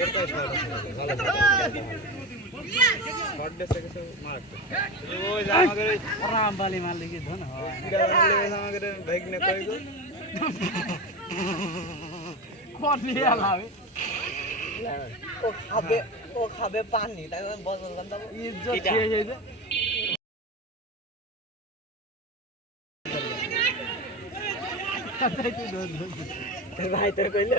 एर्ताछ लाग्छ पोडले सकेछ मार्क ओय जा मागे आराम बाली मालिक के थन हो के लेसँग गरे भाइ त पहिले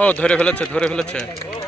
ও ধরে ফেলেছে ধরে ফেলেছে